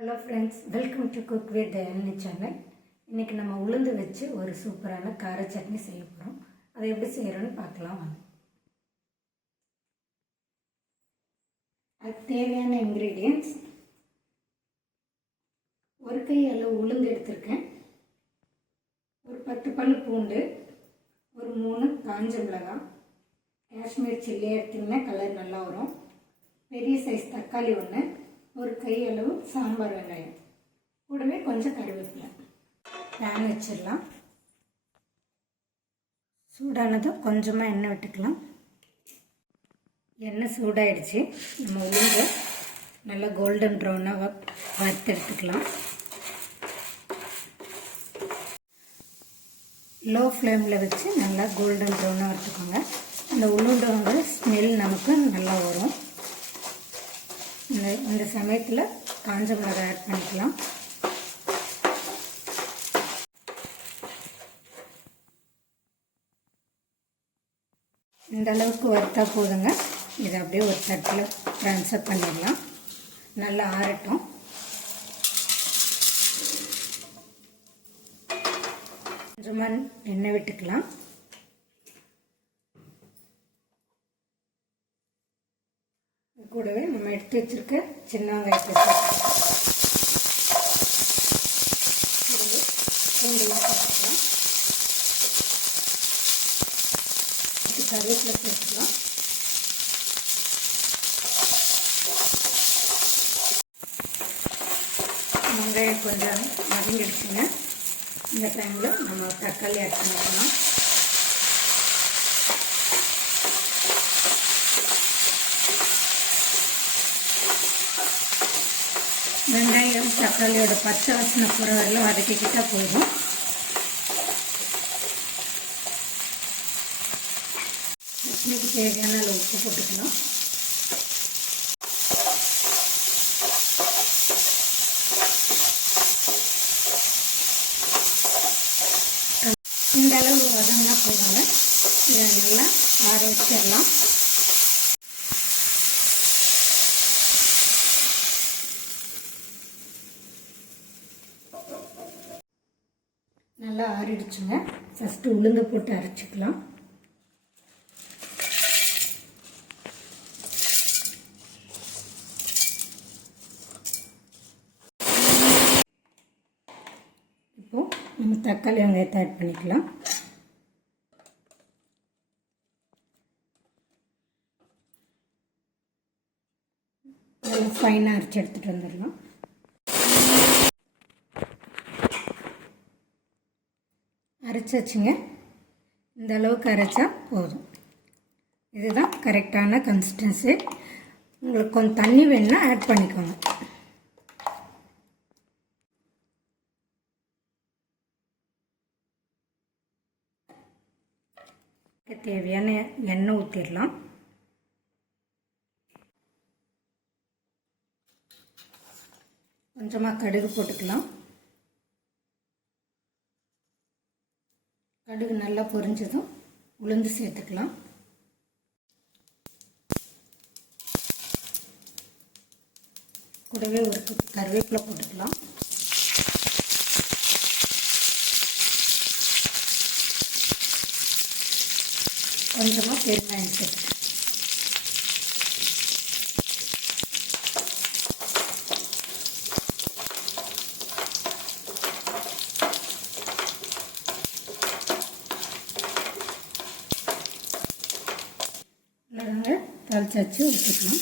Hello friends, welcome to cook with Dayalini channel. இன்றைக்கி நம்ம உளுந்து வச்சு ஒரு சூப்பரான கார சட்னி செய்ய போகிறோம். அதை எப்படி செய்கிறோன்னு பார்க்கலாம் வாங்க. அதுக்கு தேவையான இன்க்ரீடியன்ட்ஸ்: ஒரு கை அளவு உளுந்து எடுத்திருக்கேன், ஒரு 10 பல் பூண்டு, ஒரு 3 காஞ்ச மிளகாய், காஷ்மீர் சில்லி எடுத்திங்கன்னா கலர் நல்லா வரும், பெரிய சைஸ் தக்காளி ஒன்று, ஒரு கை அளவு சாம்பார் வெங்காயம், கூடவே கொஞ்சம் கருவேப்பிலை. பேன் வச்சிடலாம். சூடானதும் கொஞ்சமாக எண்ணெய் விட்டுக்கலாம். எண்ணெய் சூடாயிடுச்சு. நம்ம உளுந்து நல்லா கோல்டன் ப்ரௌனாக வறுத்து எடுத்துக்கலாம். லோ ஃப்ளேமில் வச்சு நல்லா கோல்டன் ப்ரௌனாக வறுத்துக்கோங்க. அந்த உளுந்தோட ஸ்மெல் நமக்கு நல்லா வரும். இந்த சமயத்தில் காஞ்ச மிளகாய் ஆட் பண்ணிக்கலாம். இந்த அளவுக்கு வறுத்தா போதுங்க. இதை அப்படியே ஒரு தட்டில் ட்ரான்ஸ்ஃபர் பண்ணிடலாம். நல்லா ஆறட்டும். கொஞ்சமாக எண்ணெய் விட்டுக்கலாம். கூடவே நம்ம எடுத்து வச்சிருக்க சின்ன வெங்காயத்தை பூண்டெல்லாம் சேர்த்துக்கலாம். கருவேப்பிலை சேர்த்துக்கலாம். வெங்காயம் கொஞ்சம் மறந்துடுச்சுங்க. இந்த டைமில் நம்ம தக்காளி ஆட் பண்ணிக்கலாம். வெங்காயம் தக்காளியோட பச்சை வாசனை போகிற வரையிலும் வதக்கிக்கிட்டால் போதும். சட்னிக்கு தேவையான அளவு உப்பு போட்டுக்கலாம். இந்த அளவு வதங்கினா போதுங்க. இதை நல்லா ஆற வச்சிடலாம். நல்லா ஆறிடுச்சுங்க. ஃபஸ்ட்டு உளுந்து போட்டு அரைச்சிக்கலாம். இப்போது நம்ம தக்காளி வெங்காயத்தை ஆட் பண்ணிக்கலாம். நல்லா ஃபைனாக அரைச்சி எடுத்துகிட்டு வந்துடலாம். அரைச்சாச்சுங்க. இந்த அளவுக்கு அரைச்சா போதும். இதுதான் கரெக்டான கன்சிஸ்டன்சி. உங்களுக்கு கொஞ்சம் தண்ணி வேணுன்னா ஆட் பண்ணிக்கோங்க. தேவையான எண்ணெய் ஊற்றிடலாம். கொஞ்சமாக கடுகு போட்டுக்கலாம். கடுகு நல்லா பொரிஞ்சதும் உளுந்து சேர்த்துக்கலாம். கூடவே ஒரு கருவேப்பிலை போட்டுக்கலாம். கொஞ்சமாக பெருங்காயம் சேர்த்துக்கலாம். தாளிச்சாச்சு ஊற்றிக்கலாம்.